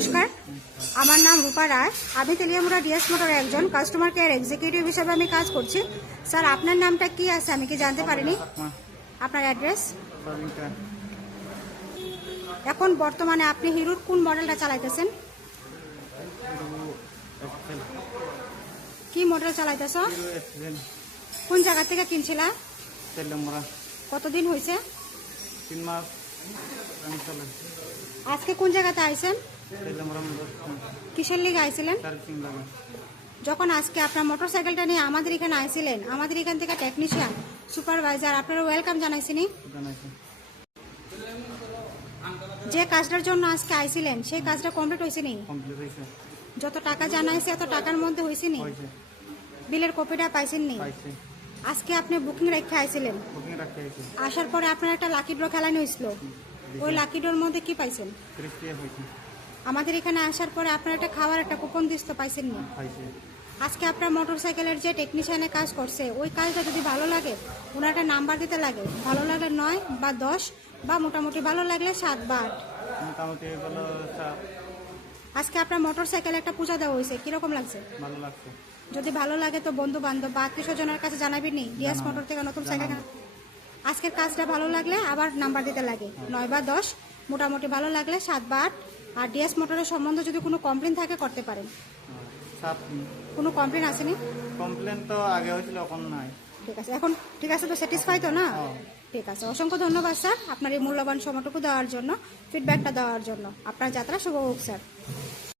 নমস্কার, আমার নাম রূপা রায়। আমি তেলিয়ামুড়া ডিএস মোটর একজন কাস্টমার কেয়ার এক্সিকিউটিভ হিসেবে আমি কাজ করছি। স্যার, আপনার নামটা কি আছে আমি কি জানতে পারিনি? আপনার অ্যাড্রেস? এখন বর্তমানে আপনি হিরোর কোন মডেলটা চালাইতেছেন? কি মডেল চালাইতেছ? কোন জায়গা থেকে কিনছিলা? কতদিন হয়েছে? 3 মাস। আজকে কোন জায়গাতে আইছেন? কিসের লিগে আইছিলেন? যখন আজকে আপনার মোটরসাইকেলটা নিয়ে আমাদের এখানে আইছিলেন, আমাদের এখান থেকে টেকনিশিয়ান সুপারভাইজার আপনারা ওয়েলকাম জানাইছিনি? যে কাজটার জন্য আজকে আইছিলেন সেই কাজটা কমপ্লিট হয়েছে নি? যত টাকা জানাইছে এত টাকার মধ্যে হয়েছে নি? বিলের কপিটা পাইছেন নি? আজকে আপনি বুকিং রেখে আইছিলেন, আসার পরে আপনার একটা লাকি ড্র খেলানো হয়েছিল। ওই লাকি ড্রর মধ্যে কি পাইছেন? আমাদের এখানে আসার পরে আপনার একটা খাওয়ার একটা কুপন দিস তো পাইছেন নি? আজকে আপনার মোটরসাইকেলের যে টেকনিশিয়ানে কাজ করছে ওই কাজটা যদি ভালো লাগে ওনার একটা নাম্বার দিতে লাগে। ভালো লাগলে 9 বা 10 বা মোটামুটি ভালো লাগলে 7 বা 8। আজকে আপনার মোটরসাইকেলে একটা পূজা দেওয়া হয়েছে, কিরকম লাগছে? ভালো লাগছে। যদি ভালো লাগে তো বন্ধু বান্ধব বা আত্মীয় স্বজনের কাছে জানাবি নি ডিএস মোটর থেকে নতুন সাইকেল। আজকের কাজটা ভালো লাগলে আবার নাম্বার দিতে লাগে 9 বা 10, মোটামুটি ভালো লাগলে 7 বা 8। আর ডিএস মোটরের সম্বন্ধে যদি কোনো কমপ্লেন থাকে করতে পারেন। কোনো কমপ্লেন আসেনি? কমপ্লেন তো আগে হয়েছিল, এখন নাই। ঠিক আছে, এখন ঠিক আছে তো, স্যাটিসফাই তো না? ঠিক আছে, অসংখ্য ধন্যবাদ স্যার আপনার এই মূল্যবান সময়টুকু দেওয়ার জন্য, ফিডব্যাকটা দেওয়ার জন্য। আপনার যাত্রা শুভ হোক স্যার।